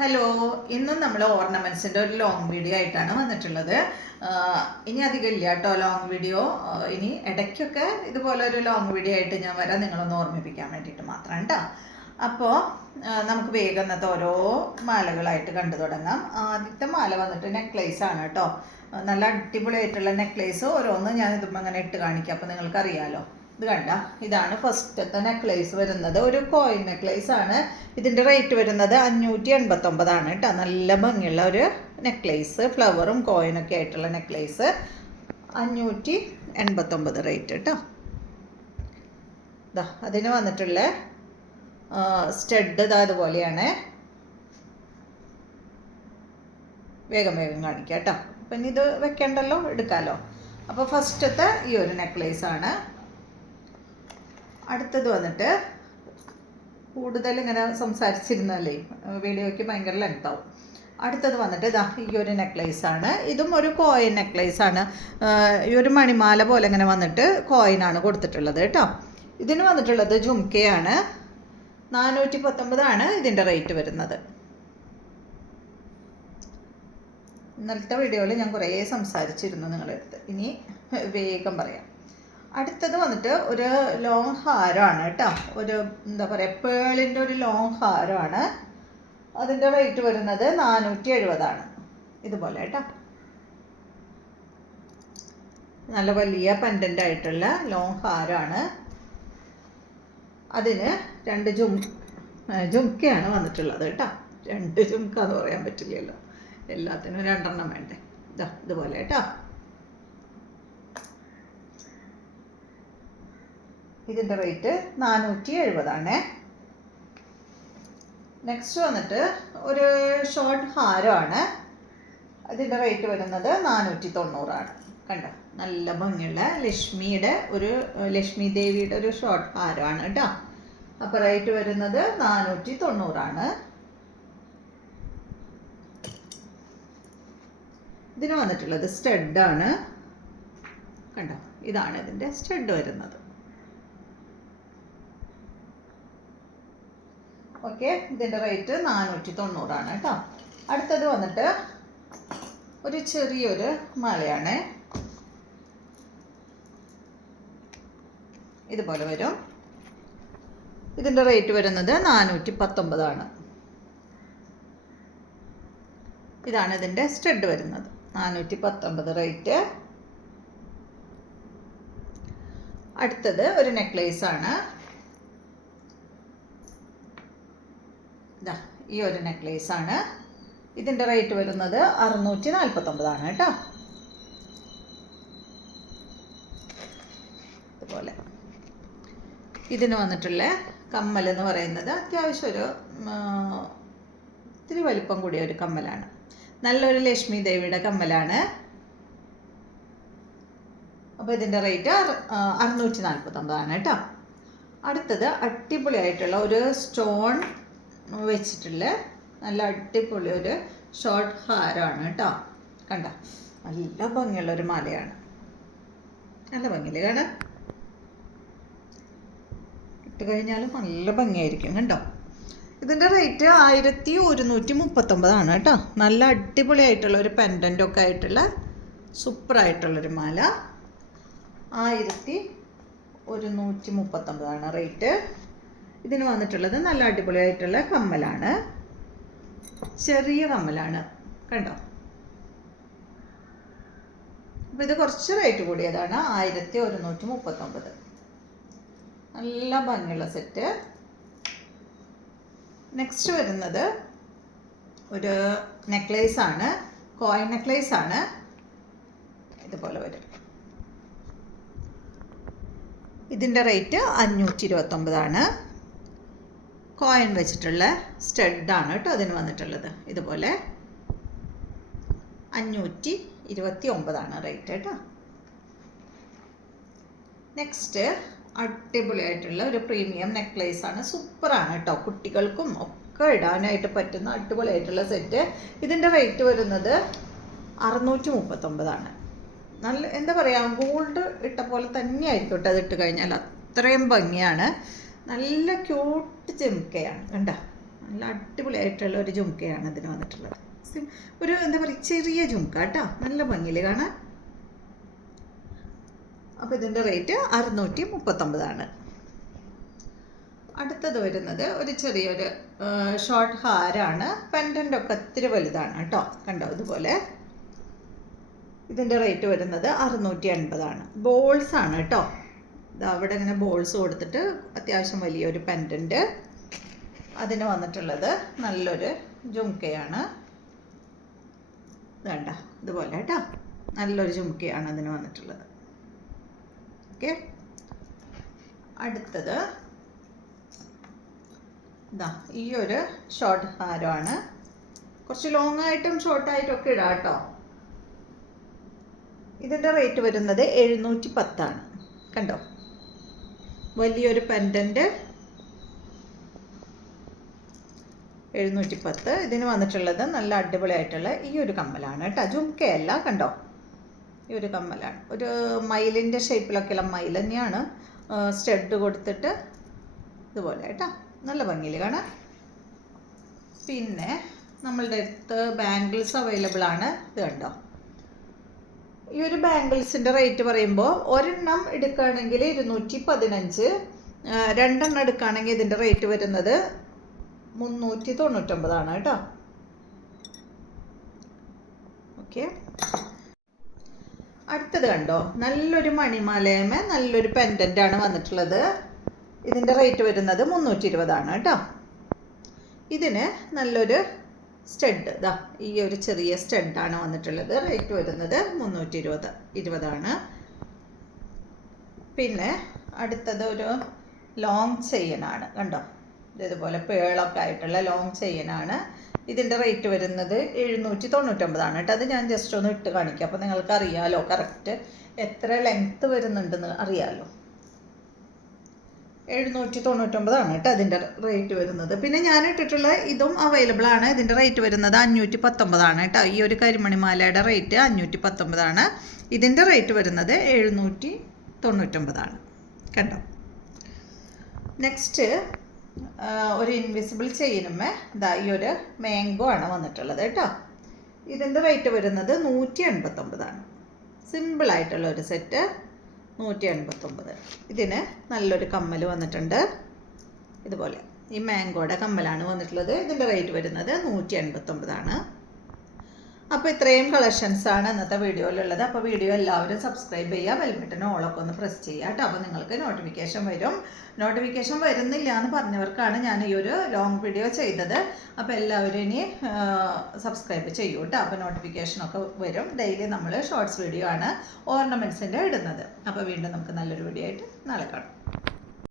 Hello, ഇന്നും നമ്മൾ ഓർണമെന്റ്സിന്റെ ഒരു ലോങ് വീഡിയോ ആയിട്ടാണ് വന്നിട്ടുള്ളത്. ഇനി അധികം ഇല്ല കേട്ടോ ലോങ് വീഡിയോ. ഇനി ഇടയ്ക്കൊക്കെ ഇതുപോലെ ഒരു ലോങ് വീഡിയോ ആയിട്ട് ഞാൻ വരാം, നിങ്ങളൊന്ന് ഓർമ്മിപ്പിക്കാൻ വേണ്ടിയിട്ട് മാത്രം കേട്ടോ. അപ്പോൾ നമുക്ക് വേഗം ഇന്നത്തെ ഓരോ മാലകളായിട്ട് കണ്ടു തുടങ്ങാം. ആദ്യത്തെ മാല വന്നിട്ട് നെക്ലേസ് ആണ് കേട്ടോ. നല്ല അടിപൊളിയായിട്ടുള്ള നെക്ലേസ്. ഓരോന്ന് ഞാൻ ഇതുമ്പോൾ അങ്ങനെ ഇട്ട് കാണിക്കാം, അപ്പോൾ നിങ്ങൾക്കറിയാലോ. ഇത് കണ്ട, ഇതാണ് ഫസ്റ്റത്തെ നെക്ലേസ് വരുന്നത്. ഒരു കോയിൻ നെക്ലേസ് ആണ്. ഇതിൻ്റെ റേറ്റ് വരുന്നത് 589 കേട്ടോ. നല്ല ഭംഗിയുള്ള ഒരു നെക്ലേസ്, ഫ്ലവറും കോയിനൊക്കെ ആയിട്ടുള്ള നെക്ലേസ്. 589 റേറ്റ് കേട്ടോ. ഇതാ അതിന് വന്നിട്ടുള്ള സ്റ്റഡ് ഇതാ അതുപോലെയാണ്. വേഗം വേഗം കാണിക്കാം കേട്ടോ. അപ്പം ഇനി ഇത് വെക്കണ്ടല്ലോ, എടുക്കാമല്ലോ. അപ്പോൾ ഫസ്റ്റത്തെ ഈ ഒരു നെക്ലേസ് ആണ്. അടുത്തത് വന്നിട്ട് കൂടുതൽ ഇങ്ങനെ സംസാരിച്ചിരുന്നല്ലേ വീഡിയോയ്ക്ക് ഭയങ്കര ലെങ്ത് ആവും. അടുത്തത് വന്നിട്ട് ഇതാ ഈ ഒരു നെക്ലേസ് ആണ്. ഇതും ഒരു കോയിൻ നെക്ലേസ് ആണ്. ഈ ഒരു മണിമാല പോലെ ഇങ്ങനെ വന്നിട്ട് കോയിനാണ് കൊടുത്തിട്ടുള്ളത് കേട്ടോ. ഇതിന് വന്നിട്ടുള്ളത് ജുംക്കയാണ്. 419 ഇതിൻ്റെ റേറ്റ് വരുന്നത്. ഇന്നലത്തെ വീഡിയോയിൽ ഞാൻ കുറേ സംസാരിച്ചിരുന്നു നിങ്ങളുടെ അടുത്ത്. ഇനി വേഗം പറയാം. അടുത്തത് വന്നിട്ട് ഒരു ലോങ് ഹാരമാണ് കേട്ടോ. ഒരു എന്താ പറയുക, പേളിൻ്റെ ഒരു ലോങ് ഹാരമാണ്. അതിൻ്റെ റേറ്റ് വരുന്നത് 470 ഇതുപോലെ കേട്ടോ. നല്ല വലിയ പെൻഡൻ്റ് ആയിട്ടുള്ള ലോങ് ഹാരമാണ്. അതിന് 2 ജുംക്കയാണ് വന്നിട്ടുള്ളത് കേട്ടോ. 2 ജുംക്ക എന്ന് പറയാൻ പറ്റില്ലല്ലോ, എല്ലാത്തിനും 2 എണ്ണം വേണ്ടേ. ഇതാ ഇതുപോലെ കേട്ടോ. ഇതിൻ്റെ റേറ്റ് 470. നെക്സ്റ്റ് വന്നിട്ട് ഒരു ഷോർട്ട് ഹാരമാണ്. അതിൻ്റെ റേറ്റ് വരുന്നത് 490 കണ്ടോ. നല്ല ഭംഗിയുള്ള ലക്ഷ്മി ദേവിയുടെ ഒരു ഷോർട്ട് ഹാരമാണ് കേട്ടോ. അപ്പോൾ റേറ്റ് വരുന്നത് 490. ഇതിന് വന്നിട്ടുള്ളത് സ്റ്റഡാണ് കണ്ടോ. ഇതാണ് ഇതിൻ്റെ സ്റ്റഡ് വരുന്നത്. ഓക്കെ, ഇതിൻ്റെ റേറ്റ് 490 കേട്ടോ. അടുത്തത് വന്നിട്ട് ഒരു ചെറിയൊരു മാലയാണ്. ഇതുപോലെ വരും. ഇതിൻ്റെ റേറ്റ് വരുന്നത് 419. ഇതാണ് ഇതിൻ്റെ സ്റ്റഡ് വരുന്നത്. 419 റേറ്റ്. അടുത്തത് ഒരു നെക്ലേസ് ആണ്. ഈ ഒരു നെക്ലേസ് ആണ്. ഇതിൻ്റെ റേറ്റ് വരുന്നത് 649 കേട്ടോ. ഇതുപോലെ ഇതിന് വന്നിട്ടുള്ള കമ്മൽ എന്ന് പറയുന്നത് അത്യാവശ്യം ഒരു ഇത്തിരി വലിപ്പം കൂടിയ ഒരു കമ്മലാണ്. നല്ലൊരു ലക്ഷ്മി ദേവിയുടെ കമ്മലാണ്. അപ്പോൾ ഇതിൻ്റെ റേറ്റ് 649 കേട്ടോ. അടുത്തത് അടിപൊളിയായിട്ടുള്ള ഒരു സ്റ്റോൺ വെച്ചിട്ടുള്ള നല്ല അടിപൊളി ഒരു ഷോർട്ട് ഹാരമാണ് കേട്ടോ. കണ്ടോ, നല്ല ഭംഗിയുള്ളൊരു മാലയാണ്. നല്ല ഭംഗിയില്ലേ കാണാൻ. ഇട്ട് കഴിഞ്ഞാൽ നല്ല ഭംഗിയായിരിക്കും കണ്ടോ. ഇതിൻ്റെ റേറ്റ് 1139 കേട്ടോ. നല്ല അടിപൊളിയായിട്ടുള്ള ഒരു പെൻഡൻ്റൊക്കെ ആയിട്ടുള്ള സൂപ്പറായിട്ടുള്ളൊരു മാല. 1139 റേറ്റ്. ഇതിന് വന്നിട്ടുള്ളത് നല്ല അടിപൊളിയായിട്ടുള്ള കമ്മലാണ്. ചെറിയ കമ്മലാണ് കണ്ടോ. അപ്പോൾ ഇത് കുറച്ച് റേറ്റ് കൂടിയതാണ്. 1139. നല്ല ഭംഗിയുള്ള സെറ്റ്. നെക്സ്റ്റ് വരുന്നത് ഒരു നെക്ലേസ് ആണ്. കോയിൻ നെക്ലേസ് ആണ്. ഇതുപോലെ വരും. ഇതിൻ്റെ റേറ്റ് 529. കോയിൻ വെച്ചിട്ടുള്ള സ്റ്റഡാണ് കേട്ടോ അതിന് വന്നിട്ടുള്ളത്. ഇതുപോലെ 529 റേറ്റ് കേട്ടോ. നെക്സ്റ്റ് അടിപൊളിയായിട്ടുള്ള ഒരു പ്രീമിയം നെക്ലേസ് ആണ്. സൂപ്പറാണ് കേട്ടോ. കുട്ടികൾക്കും ഒക്കെ ഇടാനായിട്ട് പറ്റുന്ന അടിപൊളിയായിട്ടുള്ള സെറ്റ്. ഇതിൻ്റെ റേറ്റ് വരുന്നത് 639. നല്ല എന്താ പറയുക, ഗോൾഡ് ഇട്ട പോലെ തന്നെയായിരിക്കും കേട്ടോ അതിട്ട് കഴിഞ്ഞാൽ. അത്രയും ഭംഗിയാണ്. നല്ല ക്യൂട്ട് ചെമ്ക്കയാണ് കണ്ടോ. നല്ല അടിപൊളിയായിട്ടുള്ള ഒരു ജുംക്കയാണ് ഇതിന് വന്നിട്ടുള്ളത്. ഒരു എന്താ പറയുക, ചെറിയ ജുംക്ക കേട്ടോ, നല്ല ഭംഗിയിൽ കാണാൻ. അപ്പോൾ ഇതിൻ്റെ റേറ്റ് 639. അടുത്തത് വരുന്നത് ഒരു ചെറിയൊരു ഷോർട്ട് ഹാരാണ്. പെൻഡൻ്റ് ഒക്കെ ഒത്തിരി വലുതാണ് കേട്ടോ, കണ്ടോ ഇതുപോലെ. ഇതിൻ്റെ റേറ്റ് വരുന്നത് 680. ബോൾസ് ആണ് കേട്ടോ. ഇത് അവിടെ ഇങ്ങനെ ബോൾസ് കൊടുത്തിട്ട് അത്യാവശ്യം വലിയൊരു പെൻഡൻറ്റ്. അതിന് വന്നിട്ടുള്ളത് നല്ലൊരു ജുംക്കയാണ്. വേണ്ട ഇതുപോലെ കേട്ടോ, നല്ലൊരു ജുംക്കയാണ് അതിന് വന്നിട്ടുള്ളത്. ഓക്കെ, അടുത്തത് ഇതാ ഈ ഒരു ഷോർട്ട് ഹാരമാണ്. കുറച്ച് ലോങ് ആയിട്ടും ഷോർട്ടായിട്ടും ഒക്കെ ഇടാം കേട്ടോ. ഇതിൻ്റെ റേറ്റ് വരുന്നത് 710. കണ്ടോ, വലിയൊരു പെൻഡൻറ്റ് 710. ഇതിന് വന്നിട്ടുള്ളത് നല്ല അടിപൊളിയായിട്ടുള്ള ഈ ഒരു കമ്മലാണ് കേട്ടോ, ജുംക്കയല്ല. കണ്ടോ, ഈ ഒരു കമ്മലാണ്. ഒരു മയിലിൻ്റെ ഷേപ്പിലൊക്കെയുള്ള മയിൽ തന്നെയാണ്. സ്റ്റഡ് കൊടുത്തിട്ട് ഇതുപോലെ കേട്ടോ, നല്ല ഭംഗിയിൽ കാണാം. പിന്നെ നമ്മളുടെ അടുത്ത് ബാംഗിൾസ് അവൈലബിൾ ആണ്. ഇത് കണ്ടോ, ഈ ഒരു ബാംഗിൾസിൻ്റെ റേറ്റ് പറയുമ്പോൾ ഒരെണ്ണം എടുക്കുകയാണെങ്കിൽ 215, രണ്ടെണ്ണം എടുക്കുകയാണെങ്കിൽ ഇതിൻ്റെ റേറ്റ് വരുന്നത് 399 കേട്ടോ. ഓക്കെ, അടുത്തത് കണ്ടോ, നല്ലൊരു മണിമാലയമേ നല്ലൊരു പെൻഡൻ്റാണ് വന്നിട്ടുള്ളത്. ഇതിൻ്റെ റേറ്റ് വരുന്നത് 320 കേട്ടോ. ഇതിന് നല്ലൊരു സ്റ്റഡ്, ഇതാ ഈ ഒരു ചെറിയ സ്റ്റഡാണ് വന്നിട്ടുള്ളത്. റേറ്റ് വരുന്നത് 320. പിന്നെ അടുത്തത് ഒരു ലോങ് ചെയിനാണ്. കണ്ടോ, ഇതുപോലെ പേളൊക്കെ ആയിട്ടുള്ള ലോങ് ചെയിനാണ്. ഇതിൻ്റെ റേറ്റ് വരുന്നത് 799 കേട്ടോ. അത് ഞാൻ ജസ്റ്റ് ഒന്ന് ഇട്ട് കാണിക്കാം, അപ്പോൾ നിങ്ങൾക്ക് അറിയാമല്ലോ കറക്റ്റ് എത്ര ലെങ്ത്ത് വരുന്നുണ്ടെന്ന് അറിയാമല്ലോ. 799 കേട്ടോ അതിൻ്റെ റേറ്റ് വരുന്നത്. പിന്നെ ഞാൻ ഇട്ടിട്ടുള്ള ഇതും അവൈലബിൾ ആണ്. ഇതിൻ്റെ റേറ്റ് വരുന്നത് 519 കേട്ടോ. ഈ ഒരു കരിമണിമാലയുടെ റേറ്റ് 519. ഇതിൻ്റെ റേറ്റ് വരുന്നത് 799. കണ്ടോ, നെക്സ്റ്റ് ഒരു ഇൻവിസിബിൾ ചെയിനുമേ ഇതാ ഈ ഒരു മാംഗോ ആണ് വന്നിട്ടുള്ളത് കേട്ടോ. ഇതിൻ്റെ റേറ്റ് വരുന്നത് 189. സിമ്പിളായിട്ടുള്ള ഒരു സെറ്റ് 189. ഇതിന് നല്ലൊരു കമ്മൽ വന്നിട്ടുണ്ട്. ഇതുപോലെ ഈ മാംഗോയുടെ കമ്മലാണ് വന്നിട്ടുള്ളത്. ഇതിൻ്റെ റേറ്റ് വരുന്നത് 189. അപ്പോൾ ഇത്രയും കളക്ഷൻസാണ് ഇന്നത്തെ വീഡിയോയിലുള്ളത്. അപ്പോൾ വീഡിയോ എല്ലാവരും സബ്സ്ക്രൈബ് ചെയ്യുക, ബെൽ ബട്ടൺ ഓളൊക്കെ ഒന്ന് പ്രസ് ചെയ്യുക കേട്ടോ. അപ്പോൾ നിങ്ങൾക്ക് നോട്ടിഫിക്കേഷൻ വരും. നോട്ടിഫിക്കേഷൻ വരുന്നില്ല എന്ന് പറഞ്ഞവർക്കാണ് ഞാൻ ഈ ഒരു ലോങ് വീഡിയോ ചെയ്തത്. അപ്പോൾ എല്ലാവരും ഇനി സബ്സ്ക്രൈബ് ചെയ്യൂ കേട്ടോ. അപ്പോൾ നോട്ടിഫിക്കേഷനൊക്കെ വരും. ഡെയിലി നമ്മൾ ഷോർട്സ് വീഡിയോ ആണ് ഓർണമെൻറ്റ്സിൻ്റെ ഇടുന്നത്. അപ്പോൾ വീണ്ടും നമുക്ക് നല്ലൊരു വീഡിയോ ആയിട്ട് നാളെ കാണാം.